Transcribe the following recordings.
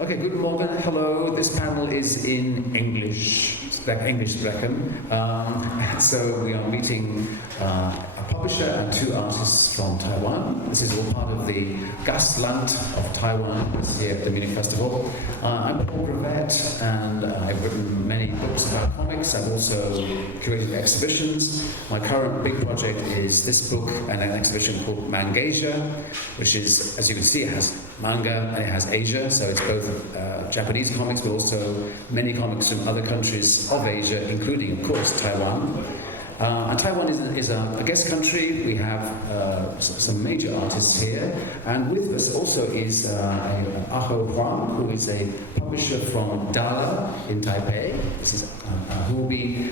Okay, guten Morgen, hello. This panel is in English sprechen. So we are meeting a publisher and two artists from Taiwan. This is all part of the Gastland of Taiwan here at the Munich Festival. I'm Paul Gravett, and I've written many books about comics. I've also curated exhibitions. My current big project is this book and an exhibition called Mangasia, which is, as you can see, it has manga and it has Asia, so it's both Japanese comics, but also many comics from other countries of Asia, including, of course, Taiwan. And Taiwan is a guest country. We have some major artists here, and with us also is Aho Huang, who is a publisher from Dala in Taipei. This is who will be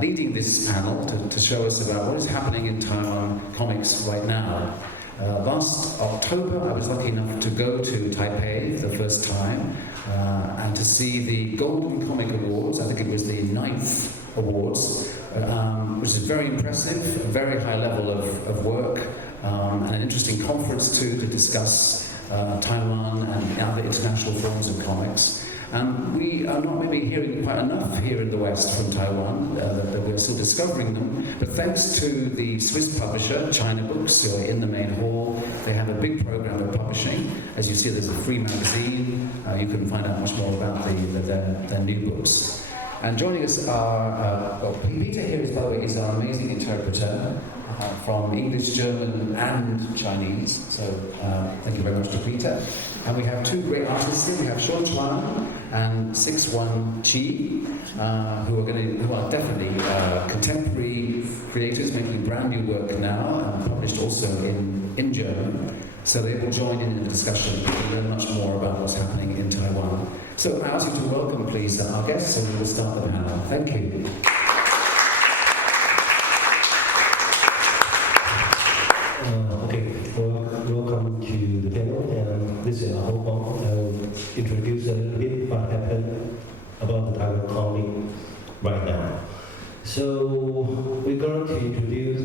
leading this panel to show us about what is happening in Taiwan comics right now. Last October, I was lucky enough to go to Taipei for the first time and to see the Golden Comic Awards. I think it was the 9th awards, which is very impressive, a very high level of work, and an interesting conference too to discuss Taiwan and other international forms of comics. We are not maybe hearing quite enough here in the West from Taiwan, that we're still discovering them, but thanks to the Swiss publisher, Chinabooks, who are in the main hall, they have a big program of publishing. As you see, there's a free magazine. You can find out much more about their new books. And joining us are, Peter here, by the way, is our amazing interpreter from English, German, and Chinese. So thank you very much to Peter. And we have two great artists here. We have Chuang and 61 Chi, who are definitely contemporary creators making brand new work now, and published also in German. So they will join in the discussion to learn much more about what's happening in Taiwan. So I ask you to welcome, please, our guests, and we will start the panel. Thank you. Welcome to the panel. And this is Aho Huang. I will introduce a little bit what happened about the Taiwan comic right now. So we're going to introduce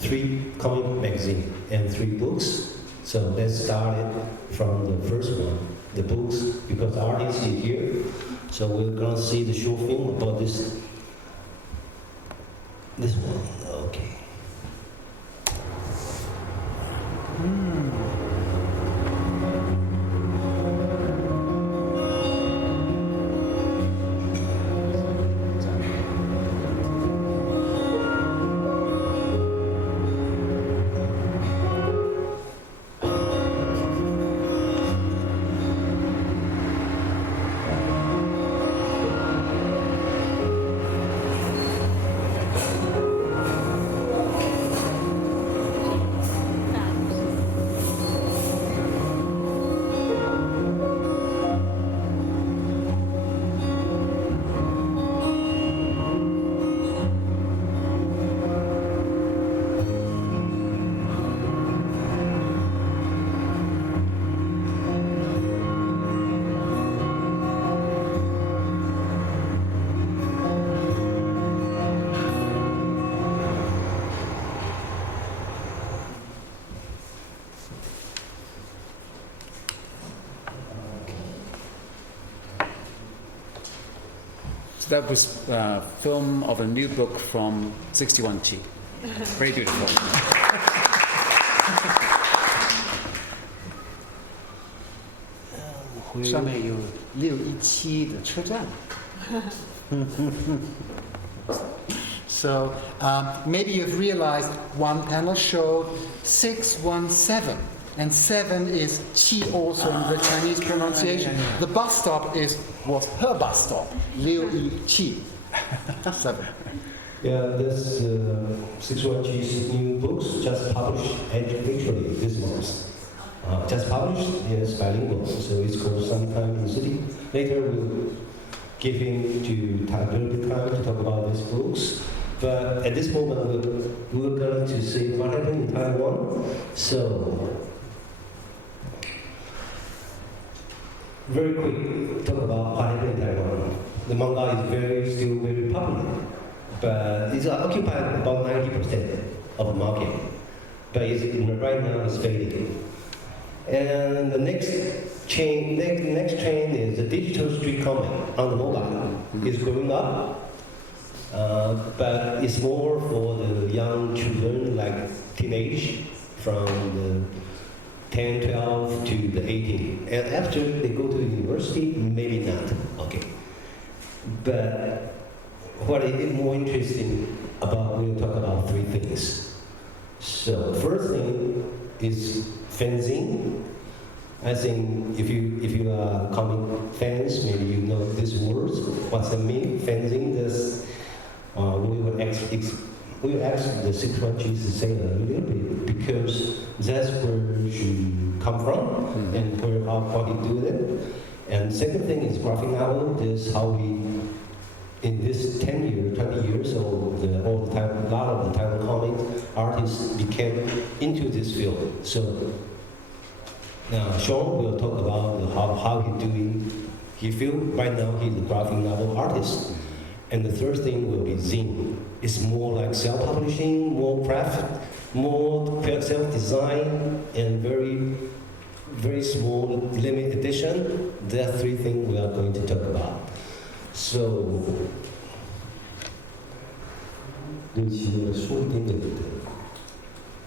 3 comic magazines and 3 books. So let's start it from the first one, the books, because the artist is here. So we're going to see the short film about this one. Okay. That was a film of a new book from 61 Chi. Very beautiful. 上面有617的车站。So maybe you've realized one panel showed 617. And 7 is Qi also in the Chinese pronunciation. The bus stop was her bus stop, Liu Yi Qi. 7. Yeah, that's 61 Chi's new books, just published actually this month. Just published, yes, bilingual, so it's called Sometime in the City. Later we'll give him to a little bit time to talk about these books. But at this moment we're going to see what happened in Taiwan. So, very quick, talk about what happened in Taiwan. The manga is still very popular, but it's occupied about 90% of the market. But right now it's fading. And the next next trend is the digital street comic on the mobile. It's growing up, but it's more for the young children, like teenage, from the 10, 12 to the 18. And after they go to university, maybe not. Okay. But what is more interesting about, we'll talk about three things. So first thing is fanzine. I think if you are comic fans, maybe you know these words. What's it mean? Fanzine is, we will ask the 618 to say a little bit, because that's where she come from and where how he do it. And second thing is graphic novel. This is how we, in this 10 years, 20 years, all the time, a lot of the Taiwan comic artists became into this field. So now Chuang will talk about how he doing. He feel right now he's a graphic novel artist. And the third thing will be zine. It's more like self-publishing, more craft, more self-design, and very, very small limited edition. There are three things we are going to talk about. So, 对不起，那个说一点点的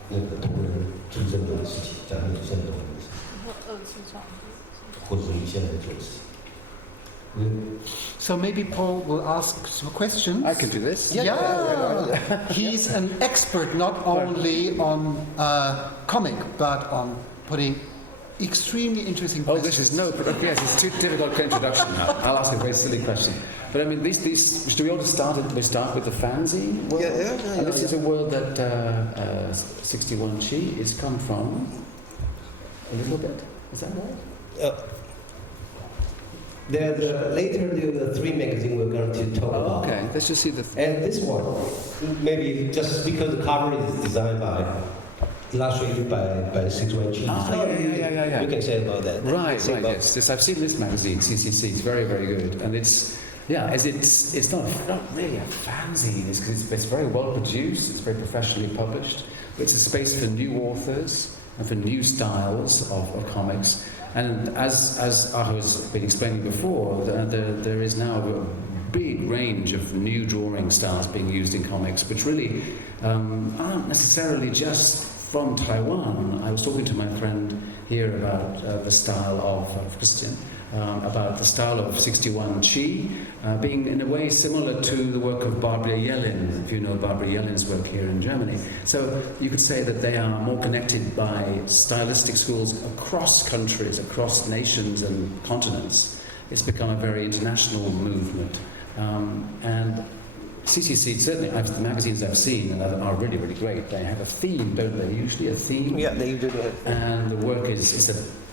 那个同人出生的事情，咱们现在的事情，或者你现在做的事情。 So maybe Paul will ask some questions. I can do this. Yeah. He's an expert not only on comic, but on putting extremely interesting questions. Oh, this is yes, it's too difficult an introduction now. I'll ask a very silly question. But I mean, these. Do we all start with the fanzine world? Yeah. And this is a world that 61Chi is come from. A little bit. Is that right? Later, the three magazines we're going to talk about. Okay, let's just see the. And this one, maybe just because the cover is designed illustrated by 618. Yeah. You can say about that. Right. Yes, I've seen this magazine, CCC. It's very, very good, and it's not really a fanzine. It's very well produced. It's very professionally published. But it's a space for new authors and for new styles of comics. And as Aho has been explaining before, there is now a big range of new drawing styles being used in comics, which really aren't necessarily just from Taiwan. I was talking to my friend here about the style of Christian, about the style of 61Chi, being in a way similar to the work of Barbara Yellin, if you know Barbara Yellin's work here in Germany. So you could say that they are more connected by stylistic schools across countries, across nations and continents. It's become a very international movement. And CCC, certainly, the magazines I've seen are really, really great. They have a theme, don't they? Usually a theme. Yeah, they do. And the work is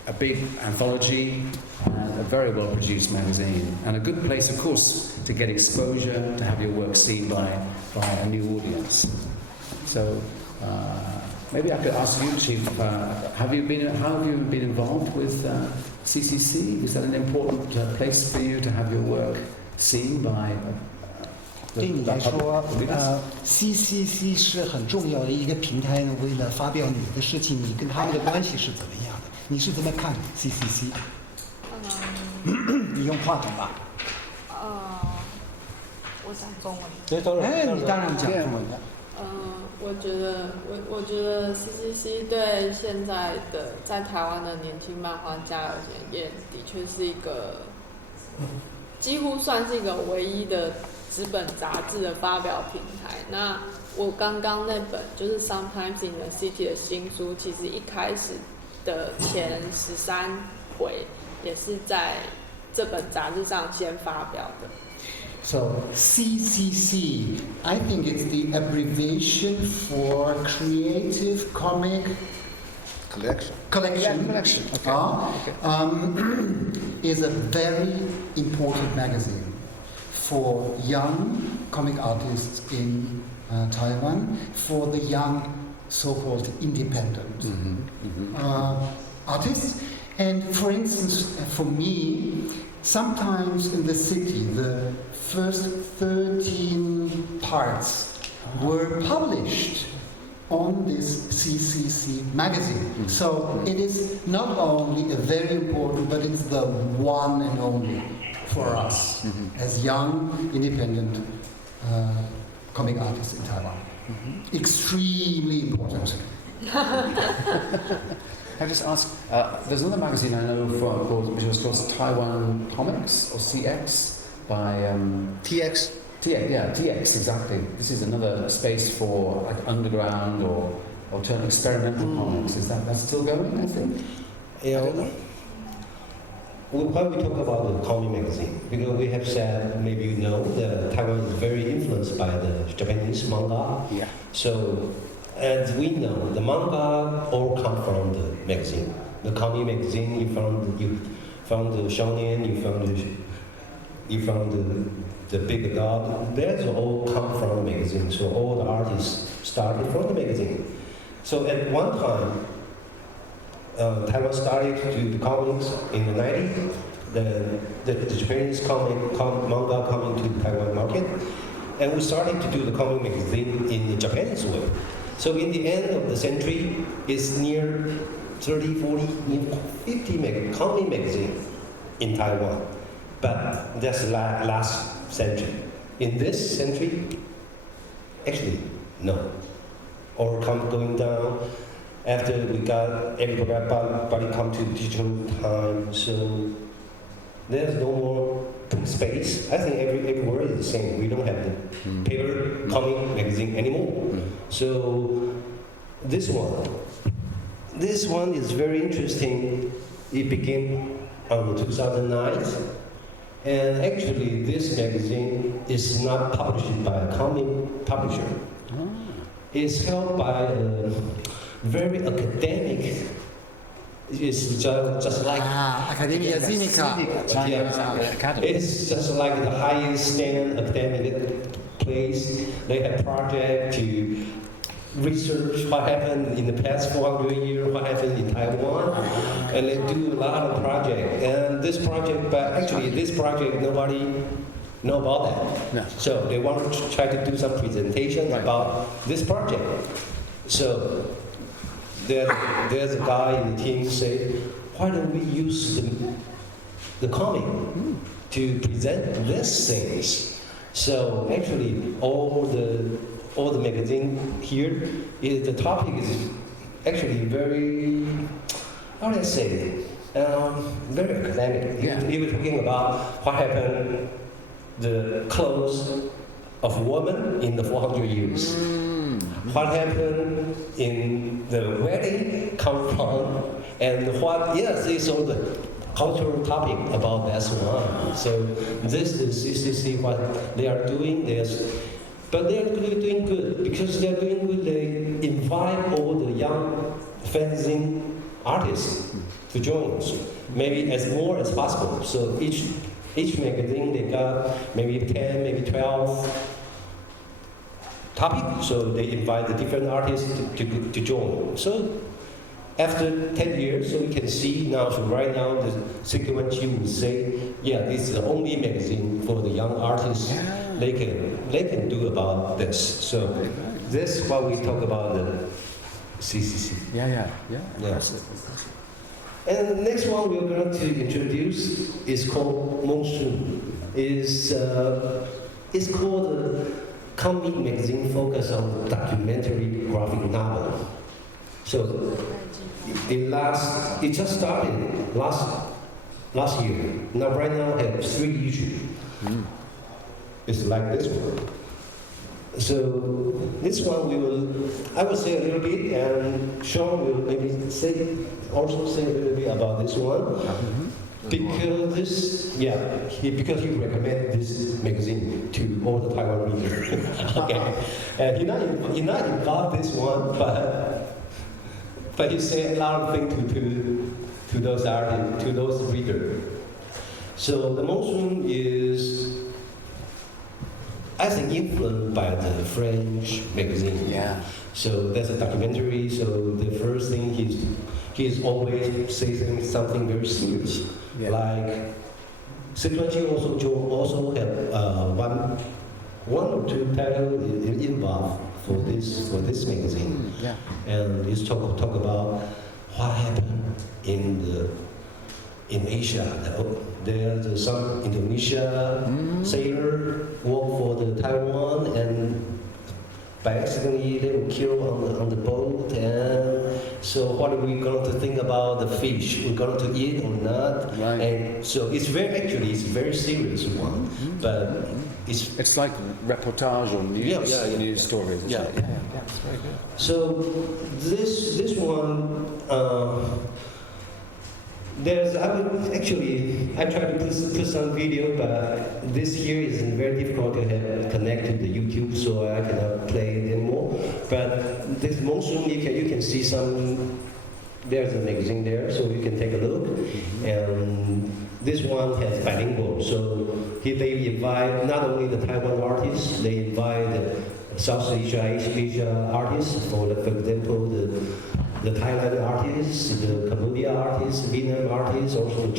a big anthology and a very well-produced magazine. And a good place, of course, to get exposure, to have your work seen by a new audience. So maybe I could ask you, Chief, how have you been involved with CCC? Is that an important place for you to have your work seen by 对你来说，CCC 是很重要的一个平台，为了发表你的事情，你跟他们的关系是怎么样的？你是怎么看 CCC？你用话筒吧。我讲中文。你当然讲中文的。我觉得 CCC 对现在的在台湾的年轻漫画家而言，也的确是一个几乎算是一个唯一的纸本杂志的发表平台。那我刚刚那本就是《Sometimes in the City》的新书，其实一开始的前13回也是在这本杂志上先发表的。So CCC, I think it's the abbreviation for Creative Comic Collection. Okay. Is a very important magazine for young comic artists in Taiwan, for the young so-called independent artists. And for instance, for me, sometimes in the city, the first 13 parts were published on this CCC magazine. So it is not only a very important, but it's the one and only for us as young, independent comic artists in Taiwan. Extremely important. I just ask, there's another magazine I know which was called Taiwan Comics, or CX, by... TX. TX, exactly. This is another space for like underground or alternative experimental comics. Is that's still going, I think? Yeah. Why we talk about the comic magazine? Because we have said, maybe you know, that Taiwan is very influenced by the Japanese manga. Yeah. So, as we know, the manga all come from the magazine. The comic magazine, you found the shonen, you found the big god. That's all come from the magazine. So all the artists started from the magazine. So at one time, Taiwan started to do comics in the 90s. The Japanese manga coming to the Taiwan market, and we started to do the comic magazine in the Japanese way. So in the end of the century, it's near 30, 40, 50 comic magazine in Taiwan. But that's last century. In this century, actually, no. Or going down after we got everybody come to digital time, so there's no more space. I think everywhere is the same. We don't have the paper comic magazine anymore. So this one is very interesting. It began on 2009. And actually, this magazine is not published by a comic publisher. It's held by a very academic. It's just like Academia Sinica. It's just like the highest standard academic place. They have project to research what happened in the past 400 years, what happened in Taiwan, and they do a lot of projects. And this project, but actually this project, nobody know about that. No. So they want to try to do some presentation about this project. So there's a guy in the team say, why don't we use the comic to present these things? So actually all the magazine here, the topic is actually very, how do I say it? Very academic. Yeah. He was talking about what happened, the clothes of women in the 400 years. What happened in the wedding come from, and it's all the cultural topic about that one. So this is CCC what they are doing. But they are doing good. Because they are doing good, they invite all the young fanzine artists to join us, maybe as more as possible. So each magazine, they got maybe 10, maybe 12 topics. So they invite the different artists to join. So after 10 years, so we can see now, so right now, the sequence you would say, yeah, this is the only magazine for the young artists. They can do about this. So this is what we talk about the CCC. Yeah. And the next one we're going to introduce is called Monsoon. It's called a comic magazine focused on documentary graphic novel. So it just started last year. Now right now I have 3 issues. It's like this one. So this one I will say a little bit, and Sean will maybe also say a little bit about this one. Because because he recommended this magazine to all the Taiwan readers. Okay, and he not involved this one, but he said a lot of things to those artists, to those readers. So the Monsoon is, I think, influenced by the French magazine. Yeah. So that's a documentary. So the first thing he's always saying something very serious, like Situation also have one or two titles involved for this magazine. Yeah. And it's talk about what happened in Asia. There's some Indonesia sailor work for the Taiwan, and by accidentally they were killed on the boat. And so what are we going to think about the fish? We're going to eat or not? Right. And so it's a very serious one, but It's like reportage or news, news stories. Yeah. It's very good. So this one, I tried to put some video, but this here is very difficult to have connected to YouTube, so I cannot play it anymore. But this monsoon, you can see some. There's a magazine there, so you can take a look. And this one has bilingual, so they invite not only the Taiwan artists, they invite the South Asia artists, for example, the Thailand artists, the Cambodia artists, Vietnam artists, also the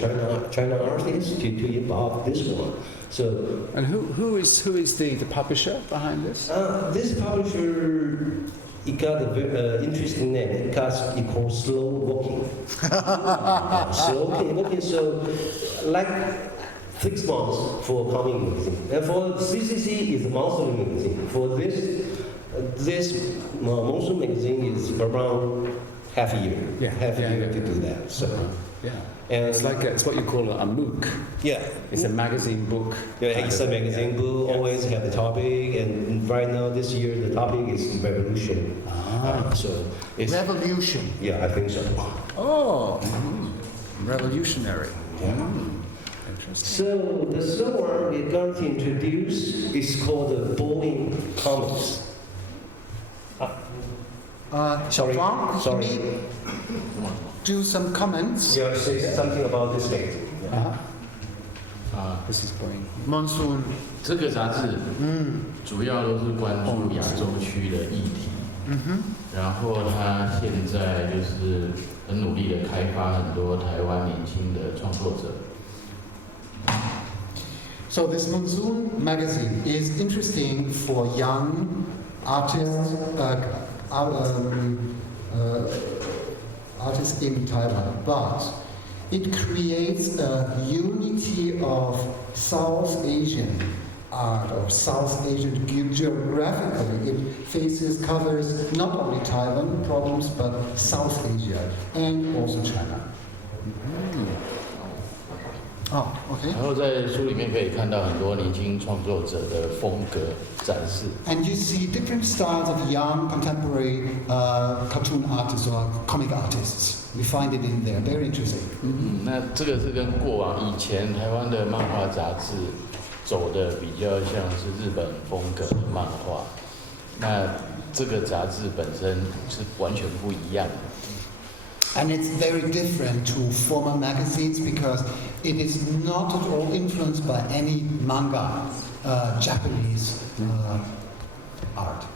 China artists to involve this one. So, and who is the publisher behind this? This publisher, it got a very interesting name because it called Slow Walking. Slow Walking, so like 6 months for comic magazine. And for CCC is a monthly magazine. For this monthly magazine is around half a year. Half a year to do that. So. And it's like it's what you call a MOOC. Yeah. It's a magazine book. Yeah, it's a magazine book, always have the topic, and right now this year the topic is revolution. So it's Revolution. Yeah, I think so. Oh, revolutionary. Yeah. Interesting. So the third one we're going to introduce is called the Boeing Comics. Sorry. Chuang, Sorry. can we do some comments? Yeah, say something about this magazine. This is going. Monsoon. 这个杂志，主要都是关注亚洲区的议题，然后他现在就是很努力的开发很多台湾年轻的创作者。 So this Monsoon magazine is interesting for young artists, artists in Taiwan, but it creates a unity of South Asian art or South Asian geographically. It covers not only Taiwan problems but South Asia and also China. Oh, okay. 然后在书里面可以看到很多年轻创作者的风格展示。 And you see different styles of young contemporary cartoon artists or comic artists. We find it in there, very interesting. 那这个是跟过往以前台湾的漫画杂志走的比较像是日本风格的漫画，那这个杂志本身是完全不一样的。 And it's very different to former magazines because it is not at all influenced by any manga, Japanese art.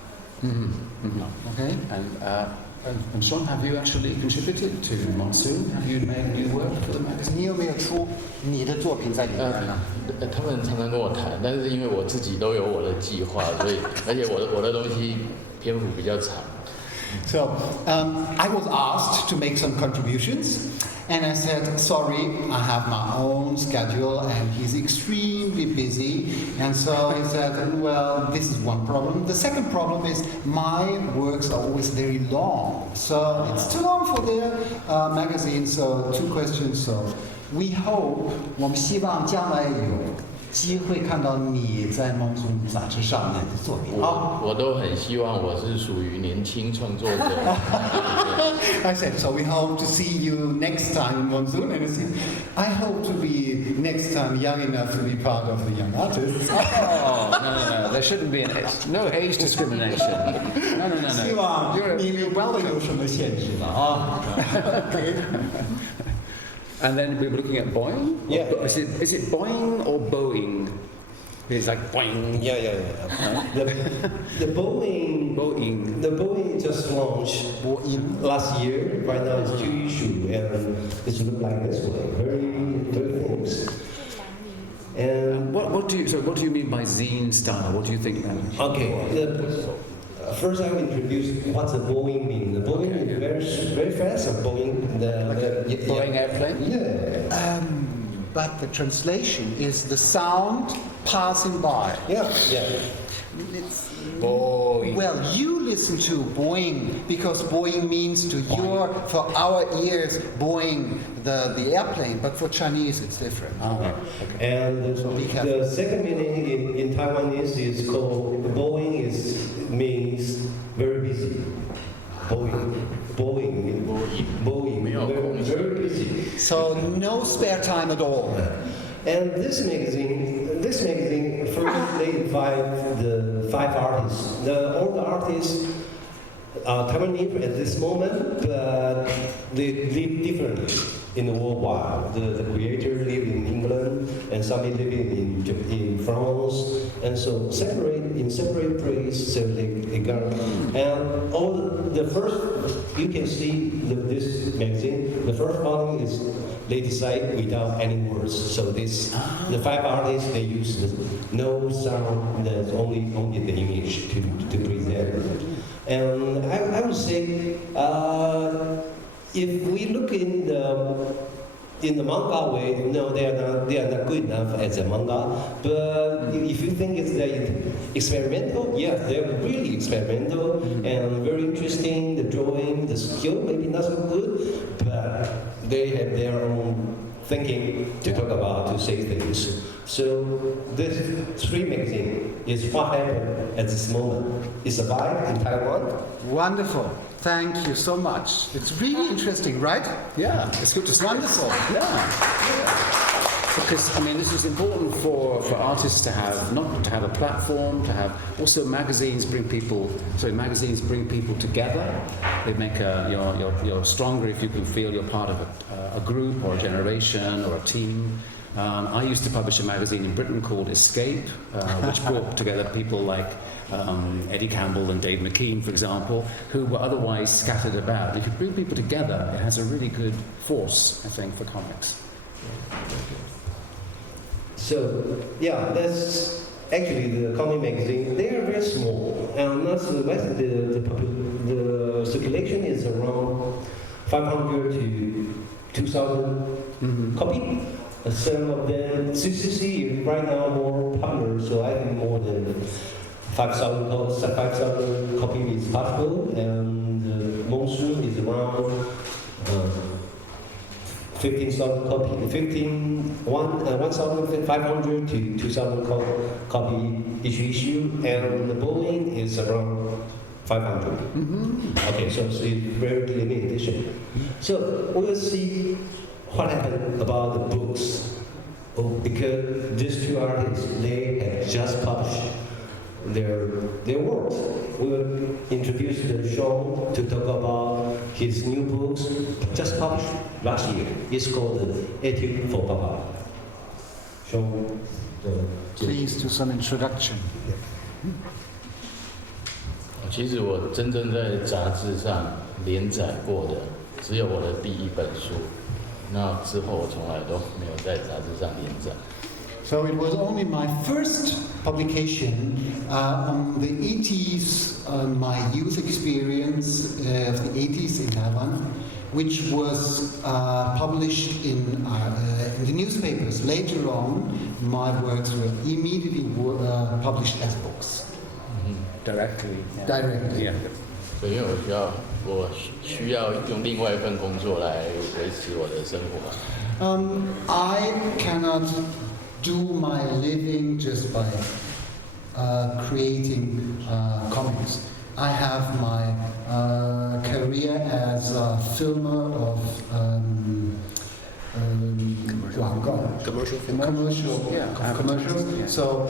Okay? And Sean, have you actually contributed to Monsoon? Have you made new work for the magazine? 你有没有出你的作品在里面呢？他们常常跟我谈，但是因为我自己都有我的计划，所以而且我的东西篇幅比较长。 So I was asked to make some contributions, and I said, sorry, I have my own schedule, and he's extremely busy. And so he said, well, this is one problem. The second problem is my works are always very long, so it's too long for their magazine. So 2 questions. So we hope 我们希望将来有机会看到你在《梦中》杂志上面的作品。我都很希望我是属于年轻创作者。I said, so we hope to see you next time in Monsoon. And he said, I hope to be next time young enough to be part of the young artists. Oh, no. There shouldn't be no age discrimination. No. 希望你不会有什么限制了啊。Okay. And then we were looking at Boeing? Yeah. Is it Boeing or Boeing? It's like Boeing. Yeah. The Boeing just launched last year. Right now it's 2 issues, and it's look like this way. Very famous. And What do you mean by zine style? What do you think then? okay, first I will introduce what the Boeing means. The Boeing is very fast. Boeing, Boeing airplane? Yeah. But the translation is the sound passing by. Yeah. It's, Boeing. well, you listen to Boeing because Boeing means to for our ears, Boeing, the airplane, but for Chinese it's different. And the second meaning in Taiwanese is called Boeing means very busy. Boeing, very busy. So no spare time at all. And this magazine first they invite the 5 artists. All the artists are Taiwanese at this moment, but they live differently in the worldwide. The creator live in England, and some live in France, and so separate place. So they got, and all the first you can see this magazine. The first volume is they decide without any words. So the 5 artists they use no sound, there's only the image to present. And I would say if we look in the manga way, no, they are not good enough as a manga. But if you think it's experimental, yeah, they're really experimental and very interesting. The drawing, the skill, maybe not so good, but they have their own thinking to talk about, to say things. So this 3 magazine is what happened at this moment. It survived in Taiwan. Wonderful. Thank you so much. It's really interesting, right? Yeah, it's good to see. Wonderful. Because, I mean, this is important for artists to have, not to have a platform, to have also magazines bring people together. They make you're stronger if you can feel you're part of a group or a generation or a team. I used to publish a magazine in Britain called Escape, which brought together people like Eddie Campbell and Dave McKean, for example, who were otherwise scattered about. If you bring people together, it has a really good force, I think, for comics. So, yeah, that's actually the comic magazine. They are very small, and that's the circulation is around 500 to 2,000 copies. Some of them, CCC is right now more popular, so I think more than 5,000 copies is possible, and Monsoon is around 15,000 copies, 1,500 to 2,000 copy each issue, and the Boeing is around 500. Okay, so it's very limited edition. So we'll see what happened about the books. Because these 2 artists, they have just published their works. We will introduce Chuang to talk about his new books, just published last year. It's called Etude for Papa. Chuang, Please do some introduction. 其实我真正在杂志上连载过的，只有我的第1本书。那之后我从来都没有在杂志上连载。So it was only my first publication on the 80s, my youth experience of the 80s in Taiwan, which was published in the newspapers. Later on, my works were immediately published as books. Directly. Directly. Yeah. 所以因为我需要用另外一份工作来维持我的生活。I cannot do my living just by creating comics. I have my career as a filmer of commercials. So.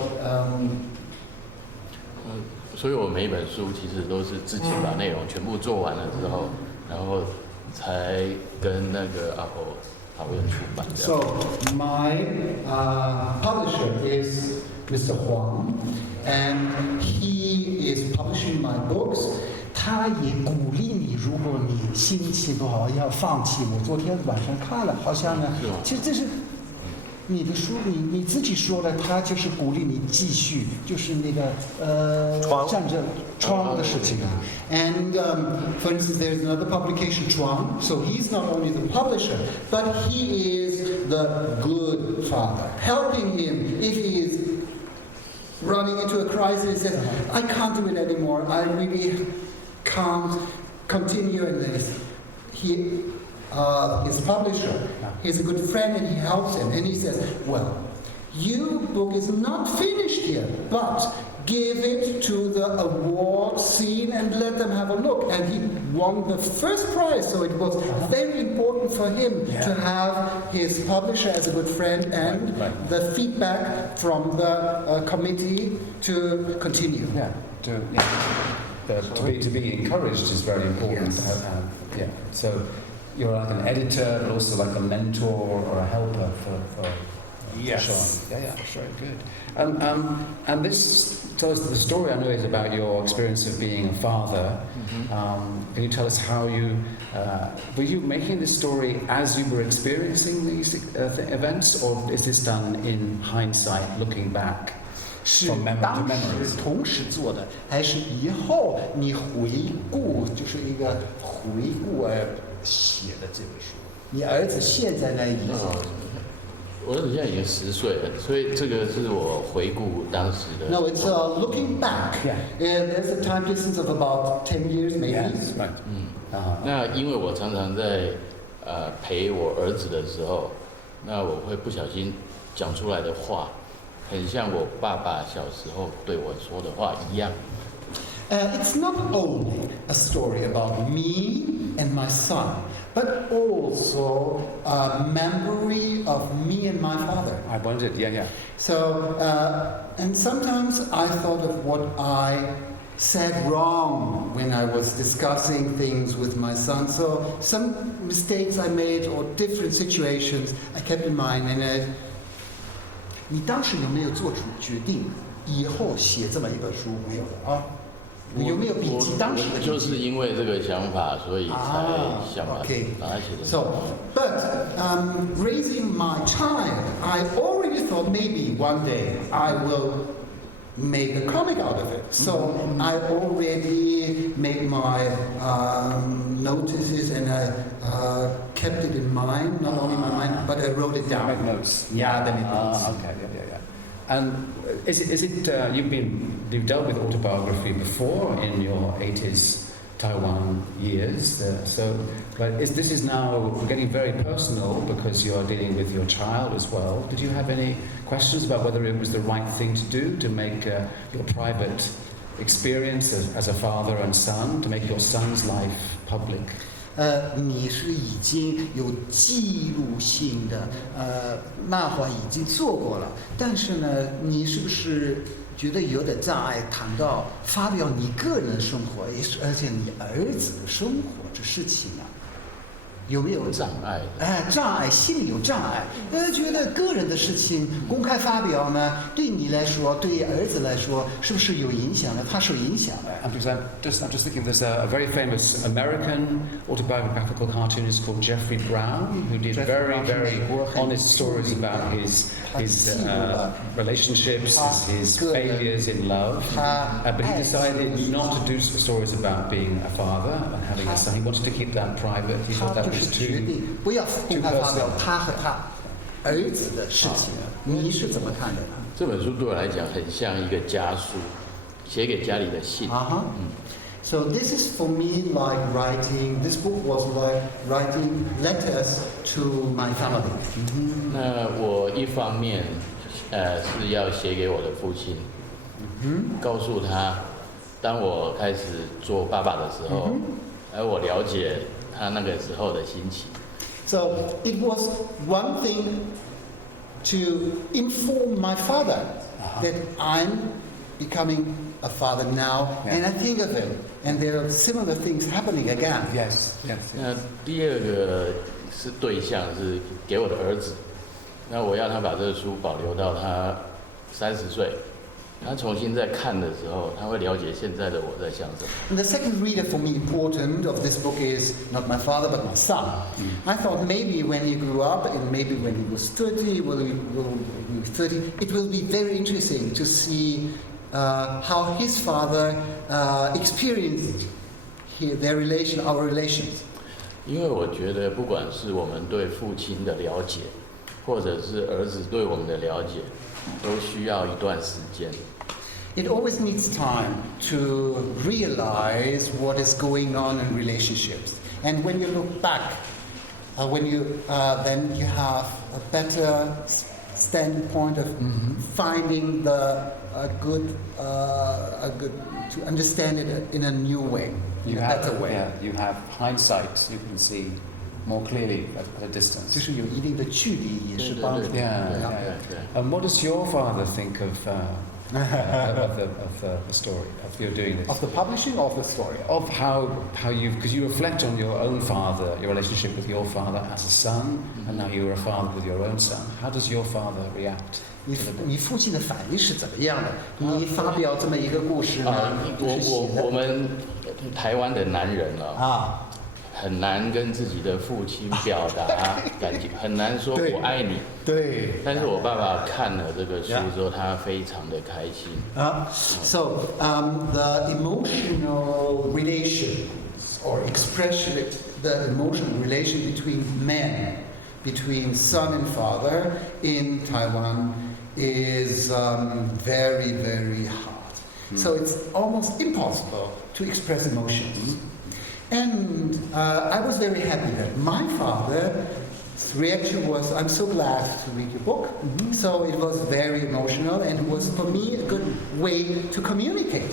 所以我每一本书其实都是自己把内容全部做完了之后，然后才跟那个阿婆讨论出版。So my publisher is Mr. Huang, and he is publishing my books. 他也鼓励你，如果你心情不好，要放弃。我昨天晚上看了，好像呢，其实这是你的书你自己说了，他就是鼓励你继续，就是那个战争Chuang的事情啊。And for instance, there's another publication, Chuang. So he's not only the publisher, but he is the good father, helping him if he is running into a crisis. Says, I can't do it anymore. I really can't continue. And then his publisher, he's a good friend, and he helps him. And he says, well, your book is not finished yet, but give it to the award scene and let them have a look. And he won the first prize, so it was very important for him to have his publisher as a good friend and the feedback from the committee to continue. Yeah, to be encouraged is very important. Yes. So you're like an editor, but also like a mentor or a helper for Yes. Chuang. Yeah, very good. And this tells us the story I know is about your experience of being a father. Can you tell us how you were you making this story as you were experiencing these events, or is this done in hindsight, looking back 是 from memory to 当 memory? 时同时做的，还是以后你回顾，就是一个回顾而写的这本书？你儿子现在呢已经我儿子现在已经10岁了，所以这个是我回顾当时的。No, it's looking back. There's a time distance of about 10 years, maybe. Yes, right. 那因为我常常在陪我儿子的时候，那我会不小心讲出来的话，很像我爸爸小时候对我说的话一样。It's not only a story about me and my son, but also a memory of me and my father. I wondered, yeah. So, and sometimes I thought of what I said wrong when I was discussing things with my son. So some mistakes I made or different situations I kept in mind. And 你当时有没有做出决定，以后写这么一本书？没有啊？你有没有笔记？当时的笔记？就是因为这个想法，所以才想把它写成。So, but raising my child, I already thought maybe one day I will make a comic out of it. So I already made my notices and I kept it in mind, not only in my mind, but I wrote it down. Make notes. Yeah, then it Okay, yeah. And is it you've dealt with autobiography before in your 80s Taiwan years, but this is now getting very personal because you're dealing with your child as well. Did you have any questions about whether it was the right thing to do to make your private experience as a father and son, to make your son's life public? 你是已经有记录性的漫画已经做过了，但是呢，你是不是觉得有点障碍？谈到发表你个人的生活，而且你儿子的生活这事情啊，有没有障碍？障碍，心里有障碍。觉得个人的事情公开发表呢，对你来说，对儿子来说，是不是有影响呢？他受影响的。I'm just thinking there's a very famous American autobiographical cartoonist called Jeffrey Brown who did very honest stories about his relationships, his failures in love. But he decided not to do stories about being a father and having a son. He wanted to keep that private. He thought that was too 不要公开发表他和他儿子的事情，你是怎么看的呢？这本书对我来讲很像一个家书，写给家里的信。So this is for me like writing. This book was like writing letters to my family. 那我一方面是要写给我的父亲，告诉他，当我开始做爸爸的时候，而我了解他那个时候的心情。So it was one thing to inform my father that I'm becoming a father now, and I think of him, and there are similar things happening again. Yes. 那第二个是对象是给我的儿子，那我要他把这个书保留到他30岁，他重新在看的时候，他会了解现在的我在想什么。 And the second reader for me important of this book is not my father but my son. I thought maybe when he grew up and maybe when he was 30, will be 30, it will be very interesting to see how his father experienced their relation, our relations. 因为我觉得，不管是我们对父亲的了解，或者是儿子对我们的了解，都需要一段时间。 It always needs time to realize what is going on in relationships. And when you look back, then you have a better standpoint of finding a good to understand it in a new way, in a better way. Yeah, you have hindsight. You can see more clearly at a distance. 就是有一定的距离也是帮助。 Yeah. And what does your father think of the story of you doing this? Of the publishing or of the story? Of how you, because you reflect on your own father, your relationship with your father as a son, and now you're a father with your own son. How does your father react? 你父亲的反应是怎么样的？你发表这么一个故事呢？我们台湾的男人啊。 很难跟自己的父亲表达感情，很难说我爱你。对。但是我爸爸看了这个书之后，他非常的开心。So the emotional relation or expression, the emotional relation between men, between son and father in Taiwan is very, very hard. So it's almost impossible to express emotions. And I was very happy that my father's reaction was, I'm so glad to read your book. So it was very emotional and it was for me a good way to communicate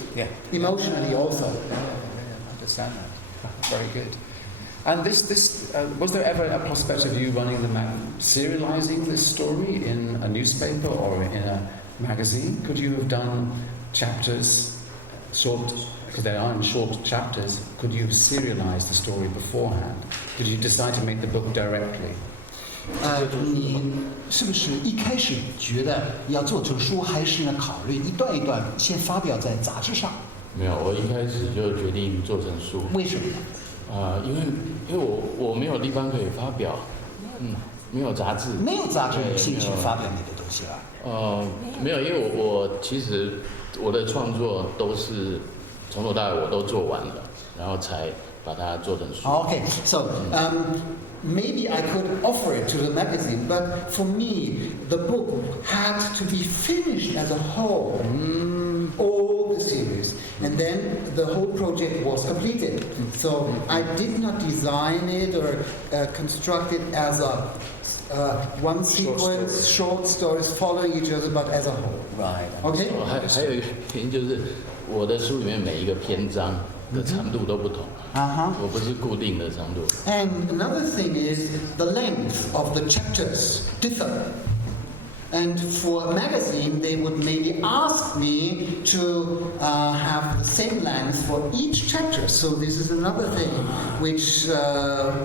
emotionally also. I understand that. Very good. And this was there ever a prospect of you running serializing this story in a newspaper or in a magazine? Could you have done chapters, short? Because they are in short chapters, could you have serialized the story beforehand? Did you decide to make the book directly? 你是不是一开始觉得要做成书，还是呢考虑一段一段先发表在杂志上？没有，我一开始就决定做成书。为什么？因为我没有地方可以发表，没有杂志，没有杂志有兴趣发表你的东西了。没有，因为我其实我的创作都是。 从头到尾我都做完了，然后才把它做成书。Okay, so maybe I could offer it to the magazine, but for me, the book had to be finished as a whole, all the series, and then the whole project was completed. So I did not design it or construct it as a one sequence, short stories following each other, but as a whole. Right. Okay. 还有一个原因就是。 我的书里面每一个篇章的长度都不同，我不是固定的长度。And another thing is the length of the chapters differ. And for a magazine, they would maybe ask me to have the same length for each chapter. So this is another thing which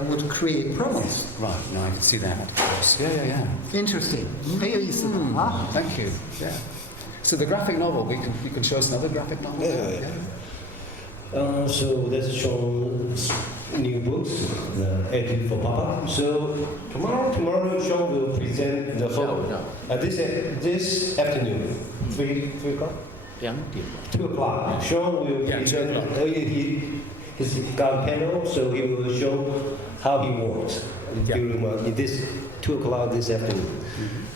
would create problems. Right. No, I can see that. Of course. Yeah. Interesting. 很有意思啊。 Thank you. Yeah. So the graphic novel, you can show us another graphic novel? So that's Chuang's new books, edited for Papa. So tomorrow Chuang will present the whole, this afternoon, 3 o'clock? 2 o'clock. Chuang will present, he's got a panel, so he will show how he works during this 2 o'clock this afternoon.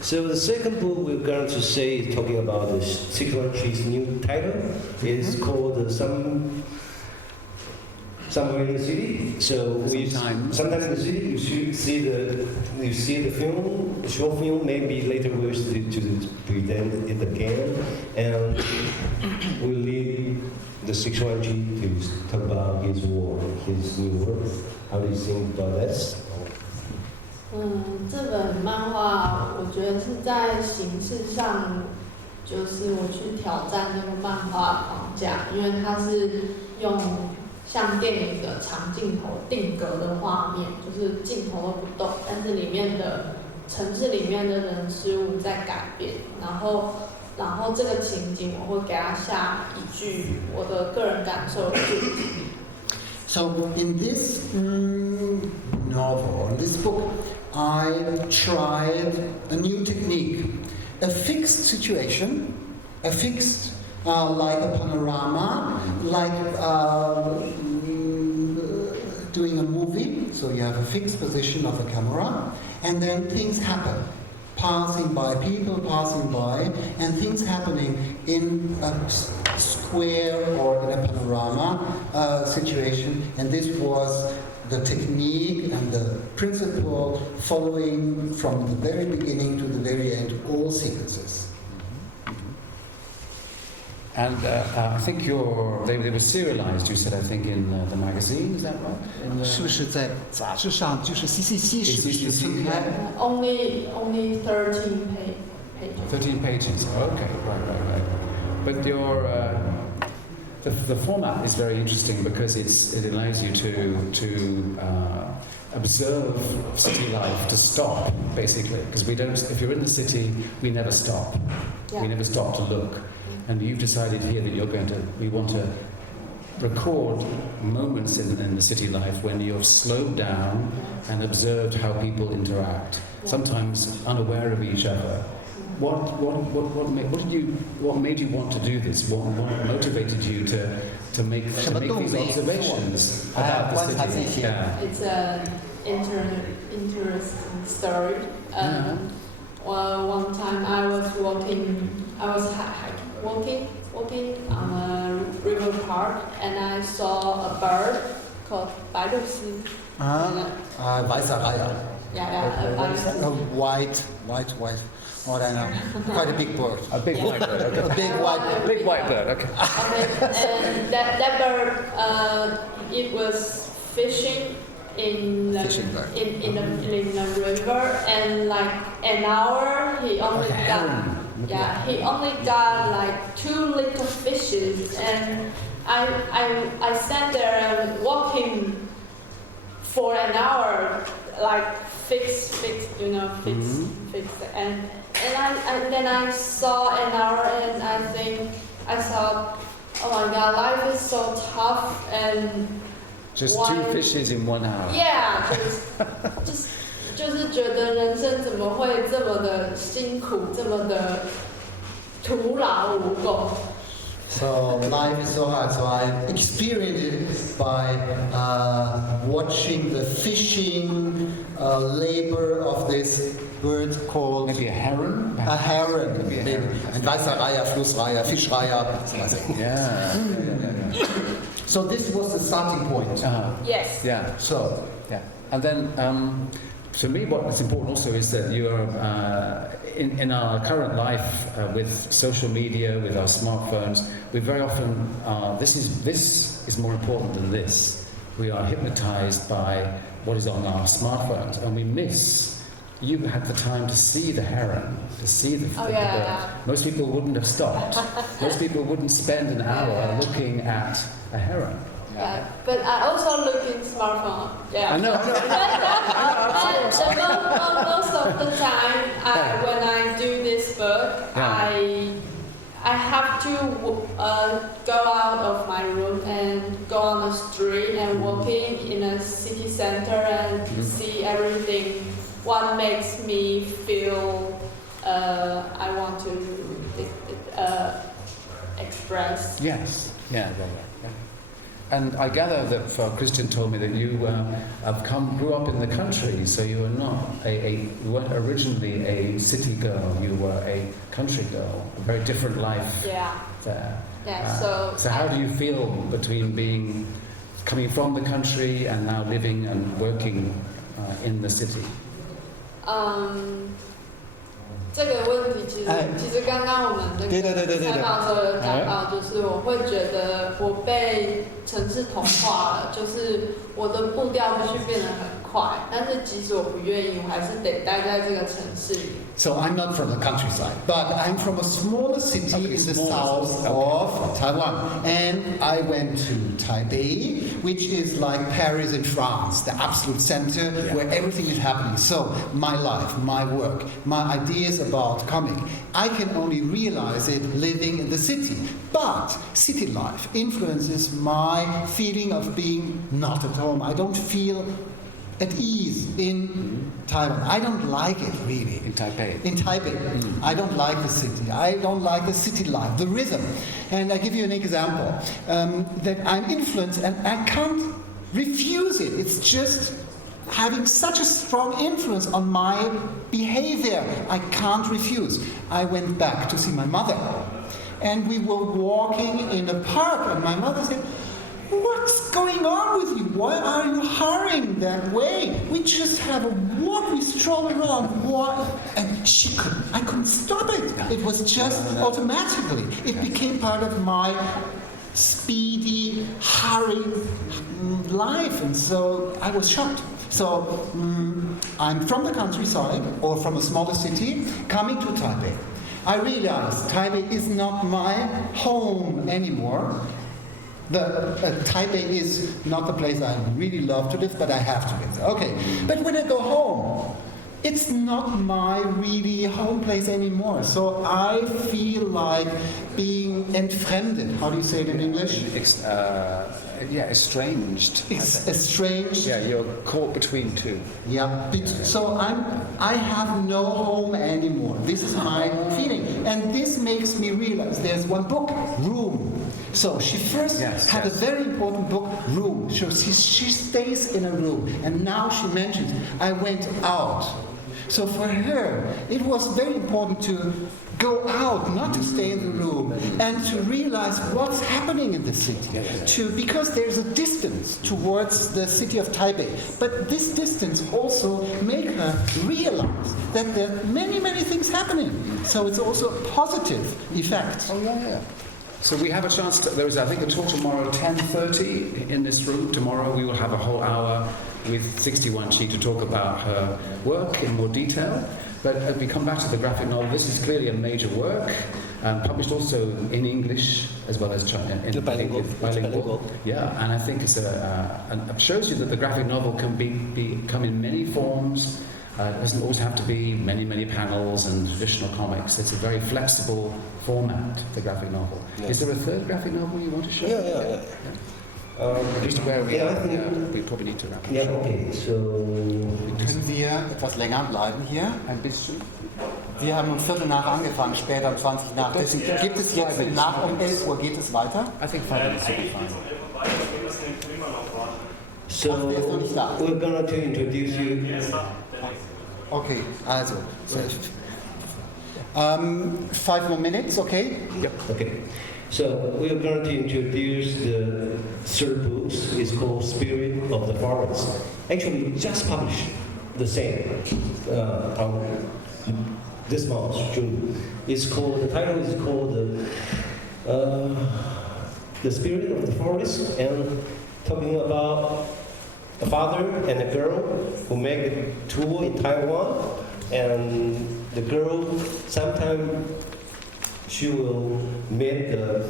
So the second book we're going to say is talking about the 613's new title. It's called Somewhere in the City. So sometimes in the city you see the film, the short film. Maybe later we'll to present it again, and we'll leave the 613 to talk about his work, his new work. How do you think about that? 这本漫画我觉得是在形式上，就是我去挑战那个漫画框架，因为它是用像电影的长镜头定格的画面，就是镜头都不动，但是里面的城市里面的人事物在改变，然后然后这个情景我会给他下一句我的个人感受的注解。So in this novel, in this book, I tried a new technique, a fixed situation, a fixed like a panorama, like doing a movie. So you have a fixed position of the camera, and then things happen. Passing by, people passing by, and things happening in a square or in a panorama situation. And this was the technique and the principle following from the very beginning to the very end, all sequences. And I think they were serialized, you said, I think, in the magazine, is that right? 是不是在杂志上就是 CCC 是不是分开？ Only 13 pages. 13 pages. Okay, right. But the format is very interesting because it allows you to observe city life, to stop basically, because we don't. If you're in the city, we never stop. Yeah. We never stop to look. And you've decided here that we want to record moments in the city life when you've slowed down and observed how people interact, sometimes unaware of each other. What made you want to do this? What motivated you to make these observations about the city? Yeah. It's an interesting story. Well, one time I was walking on a river park, and I saw a bird called 白鹭鸶. Weißer Reiher. Yeah, A white. Oh, I know. Quite a big bird. A big white bird. Okay. A big white bird. Okay. Okay, and that bird, it was fishing in the river, and like an hour he only got like 2 little fishes, and I sat there and walking for an hour, like fix, and then I saw an hour, and I thought, oh my God, life is so tough, and just 2 fishes in 1 hour. Yeah, 就是觉得人生怎么会这么的辛苦，这么的徒劳无功。 So life is so hard. So I experienced it by watching the fishing labor of this bird called Maybe a heron. a heron. Could be a heron. Ein weißer Reiher, Flussreiher, Fischreiher. Yeah. So this was the starting point. Yes. Yeah. So Yeah. And then, to me, what is important also is that you are in our current life with social media, with our smartphones. We very often this is more important than this. We are hypnotized by what is on our smartphones, and we miss. You had the time to see the heron, to see the bird. Yeah. Most people wouldn't have stopped. Most people wouldn't spend an hour looking at a heron. Yeah, but I also look in smartphone. Yeah. I know. But most of the time, when I do this book, I have to go out of my room and go on the street and walking in a city center and see everything. What makes me feel I want to express. Yes. Yeah. And I gather that Christian told me that you grew up in the country, so you were not you weren't originally a city girl. You were a country girl. A very different life there. Yeah. So how do you feel between coming from the country and now living and working in the city? 这个问题其实刚刚我们那个采访的时候有讲到，就是我会觉得我被城市同化了，就是我的步调必须变得很快，但是即使我不愿意，我还是得待在这个城市里。So I'm not from the countryside, but I'm from a smaller city in the south of Taiwan. And I went to Taipei, which is like Paris in France, the absolute center where everything is happening. So my life, my work, my ideas about comic, I can only realize it living in the city. But city life influences my feeling of being not at home. I don't feel at ease in Taiwan. I don't like it really. In Taipei. In Taipei. I don't like the city. I don't like the city life, the rhythm. And I give you an example that I'm influenced and I can't refuse it. It's just having such a strong influence on my behavior. I can't refuse. I went back to see my mother. And we were walking in a park and my mother said, "What's going on with you? Why are you hurrying that way? We just have a walk, we stroll around." Why? And I couldn't stop it. It was just automatically. It became part of my speedy, hurried life. And so I was shocked. So I'm from the countryside or from a smaller city coming to Taipei. I realized Taipei is not my home anymore. Taipei is not the place I really love to live, but I have to live there. Okay, but when I go home, it's not my really home place anymore. So I feel like being entfremdet. How do you say it in English? Estranged. Estranged. Yeah, you're caught between two. Yeah. So I have no home anymore. This is my feeling, and this makes me realize there's one book, Room. So she first had a very important book, Room. So she stays in a room, and now she mentions, I went out. So for her, it was very important to go out, not to stay in the room, and to realize what's happening in the city. Because there's a distance towards the city of Taipei. But this distance also make her realize that there are many, many things happening. So it's also a positive effect. Oh, yeah. So we have a chance there is, I think, a talk tomorrow at 10:30 in this room. Tomorrow we will have a whole hour with 61Chi to talk about her work in more detail. But as we come back to the graphic novel, this is clearly a major work, published also in English as well as bilingual. Yeah, and I think it shows you that the graphic novel can come in many forms. It doesn't always have to be many, many panels and traditional comics. It's a very flexible format, the graphic novel. Yeah. Is there a third graphic novel you want to show? Yeah. At least where we are, we probably need to wrap up. Okay, so... Können wir etwas länger bleiben hier? Ein bisschen. Wir haben um 11:15 angefangen, später um 20 nach. Gibt es jetzt nach um 11 Uhr geht es weiter? I think 5 minutes will be fine. So, we're going to introduce you... Okay, also. 5 more minutes, okay? Yep. Okay. So we're going to introduce the third book. It's called Spirit of the Forest. Actually, just published the same on this month, June. The title is called The Spirit of the Forest, and talking about a father and a girl who make a tour in Taiwan, and the girl sometimes she will meet the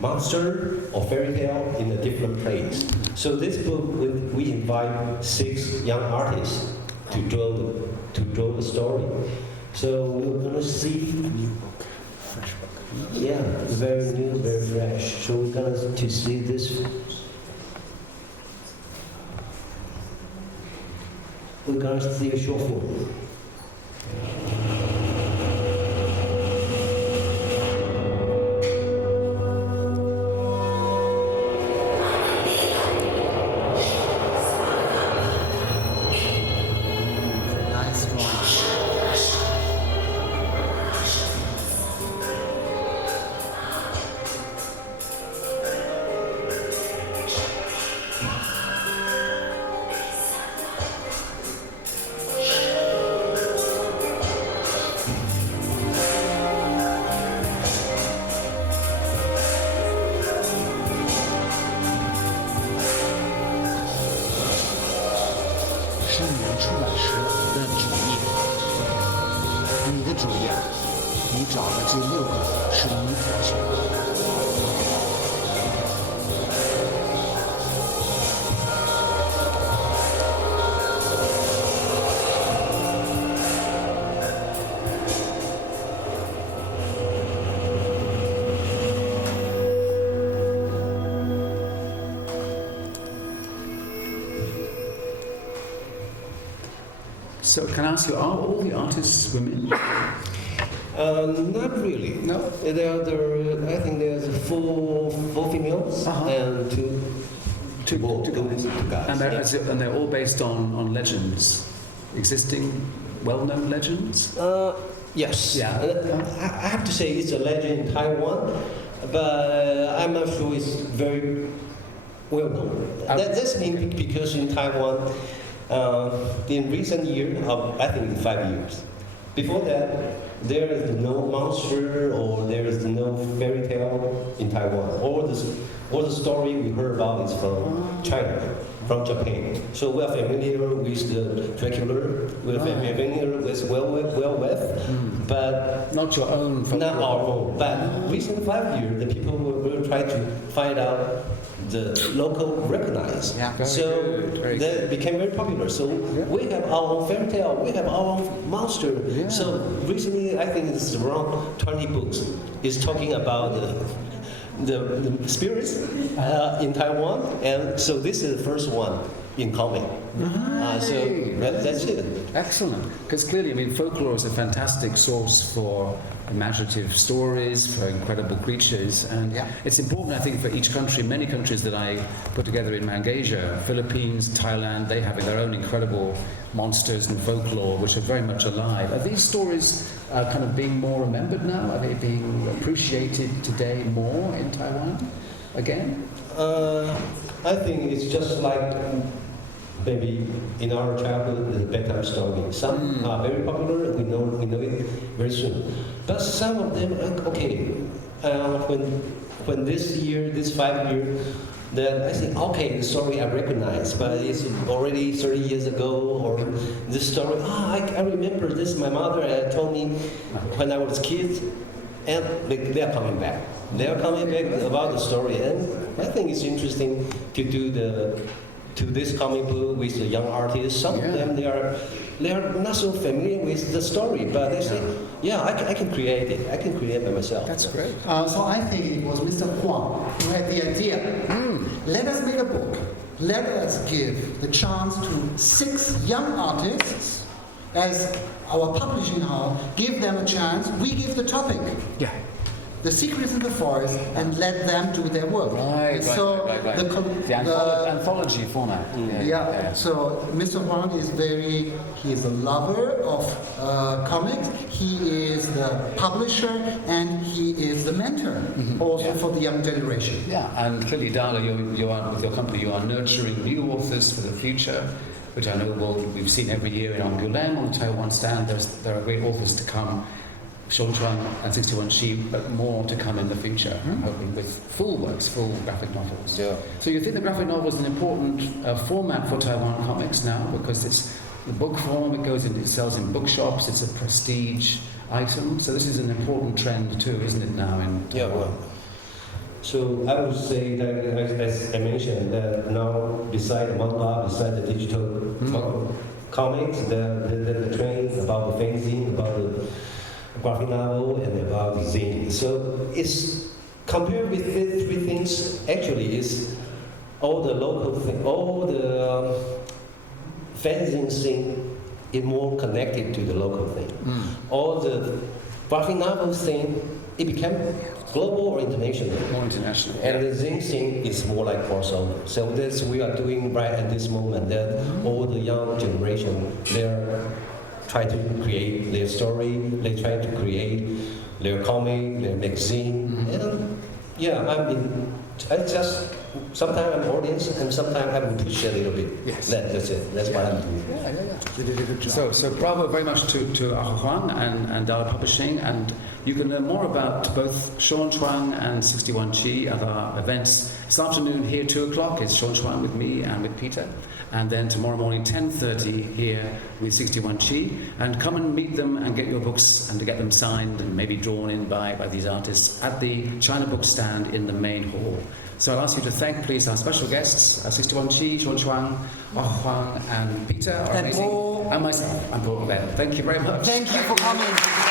monster or fairy tale in a different place. So this book, we invite 6 young artists to draw the story. So we're gonna see. Yeah, very new, very fresh. So we're gonna to see this. We're gonna see a short film. 出版社的主页。你的主页，你找的这6个是你自己。So can I ask you, are all the artists women? Not really. No? I think there's four females and two guys. And they're all based on legends, existing, well-known legends? Yes. Yeah. I have to say it's a legend in Taiwan, but I'm not sure it's very well known. That's mean because in Taiwan, in recent years, I think in 5 years, before that, there is no monster or there is no fairy tale in Taiwan. All the story we heard about is from China, from Japan. So we are familiar with the Dracula, we are familiar with werewolf, but not your own. Not our own. But recent 5 years, the people will try to find out the local recognize. Yeah. So that became very popular. So we have our own fairy tale, we have our own monster. Yeah. So recently, I think it's around 20 books is talking about the spirits in Taiwan, and so this is the first one in comic. So that's it. Excellent. Because clearly, I mean, folklore is a fantastic source for imaginative stories, for incredible creatures, and it's important, I think, for each country. Many countries that I put together in Mangasia, Philippines, Thailand, they have their own incredible monsters and folklore, which are very much alive. Are these stories kind of being more remembered now? Are they being appreciated today more in Taiwan again? I think it's just like maybe in our childhood, the bedtime story. Some are very popular. We know it very soon. But some of them, when this 5 years, then I think, okay, the story I recognize, but it's already 30 years ago, or this story, I remember this, my mother had told me when I was a kid, and they are coming back. They are coming back about the story, and I think it's interesting to do this comic book with the young artists. Some of them, they are not so familiar with the story, but they say, I can create it. I can create it by myself. That's great. So I think it was Mr. Chuang who had the idea. Let us make a book. Let us give the chance to 6 young artists as our publishing house. Give them a chance. We give the topic. Yeah. The Secrets in the Forest, and let them do their work. Right. The anthology format. So Mr. Huang he is a lover of comics, he is the publisher, and he is the mentor also for the young generation. Yeah, and clearly, Dala, you are with your company, you are nurturing new authors for the future, which I know we've seen every year in Angoulême on the Taiwan stand. There are great authors to come. Chuang and 61 Sheep, but more to come in the future, hoping with full graphic novels. Yeah. So you think the graphic novel is an important format for Taiwan comics now, because it's the book form, it sells in bookshops, it's a prestige item. So this is an important trend too, isn't it, now in Taiwan? Yeah, well. So I would say that, as I mentioned, that now beside manhua, beside the digital comics, the trend about the fanzine, about the graphic novel, and about the zine. So it's compared with the 3 things. Actually, is all the local thing, all the fanzine thing is more connected to the local thing. All the graphic novel thing, it became global or international. More international. And the zine thing is more like crossover. So that's we are doing right at this moment. That all the young generation, they're try to create their story, they try to create their comic, their magazine, and I just sometimes I'm audience and sometimes I will push a little bit. Yes. That's it. That's what I'm doing. You did a good job. So bravo very much to Aho Huang and Dala Publishing, and you can learn more about both Chuang and 61Chi at our events. This afternoon here 2 o'clock is Chuang with me and with Peter, and then tomorrow morning 10:30 here with 61Chi, and come and meet them and get your books and to get them signed and maybe drawn in by these artists at the Chinabooks stand in the main hall. So I'll ask you to thank, please, our special guests, 61Chi, Chuang, Aho Huang, and Peter, And Paul. and myself. I'm Paul Gravett. Thank you very much. Thank you for coming.